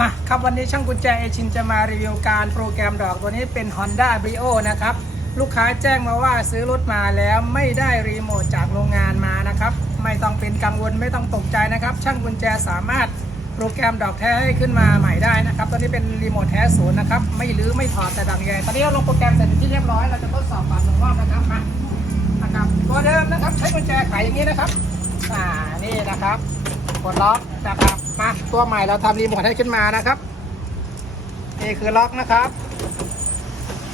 มาครับวันนี้ช่างกุญแจเอชินจะมารีวิวการโปรแกรมดอกตัวนี้เป็น Honda Brio นะครับ ลูกค้าแจ้งมาว่าซื้อรถมาแล้วไม่ได้รีโมทจากโรงงานมานะครับ ไม่ต้องเป็นกังวลไม่ต้องตกใจนะครับ ช่างกุญแจสามารถโปรแกรมดอกแท้ให้ขึ้นมาใหม่ได้นะครับตัวนี้เป็นรีโมทแท้ศูนย์นะครับ ไม่รื้อไม่ถอดแต่ดังใหญ่ตอนนี้เราลงโปรแกรมเสร็จที่เรียบร้อยเราจะทดสอบก่อนหนึ่งรอบนะครับมานะครับตัวเดิมนะครับใช้กุญแจไขอย่างนี้นะครับอ่านี่นะครับกดล็อกนะครับ มาตัวใหม่เราทำรีโมทให้ขึ้นมานะครับ นี่คือล็อกนะครับ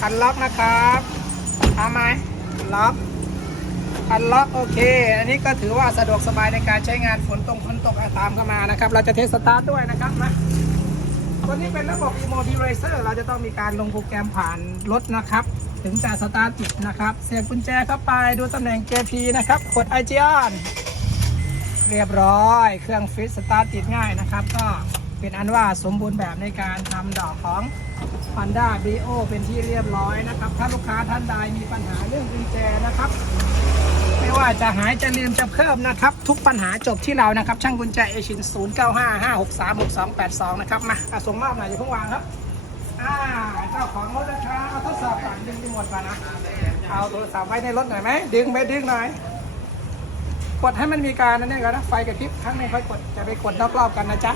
อันล็อกนะครับทำไหมล็อกอันล็อกโอเค อันนี้ก็ถือว่าสะดวกสบายในการใช้งานฝนตกฝนตกตามเข้ามานะครับ เราจะเทสสตาร์ทด้วยนะครับมาตัวนี้เป็นระบบ Immobilizer เราจะต้องมีการลงโปรแกรมผ่านรถนะครับ ถึงจะสตาร์ทติดนะครับ เสียบกุญแจเข้าไปดูตำแหน่ง JP นะครับกด i g o n เรียบร้อย เครื่องฟิตสตาร์ทติดง่ายนะครับ ก็เป็นอันว่าสมบูรณ์แบบในการทำดอกของ Honda Brio เป็นที่เรียบร้อยนะครับ ถ้าลูกค้าท่านใดมีปัญหาเรื่องกุญแจนะครับ ไม่ว่าจะหายจะลืมจะเพิ่มนะครับ ทุกปัญหาจบที่เรานะครับ ช่างกุญแจเอชิน 0 9 5 5 6 3 6 2 8 2 นะครับ มาอะส่งมอบหน่อยอย่าเพิ่งวางครับอ่าเจ้าของรถนะครับเอาทดสอบก่อนดึงที่หมดก่อนนะ เอาโทรศัพท์ไว้ในรถหน่อยไหมดึงไปดึงหน่อย กดให้มันมีการนั่นเองก่อนะไฟกระพริบครั้งหนึงค่อยกดจะไปกดรอบกันนะจ๊ะ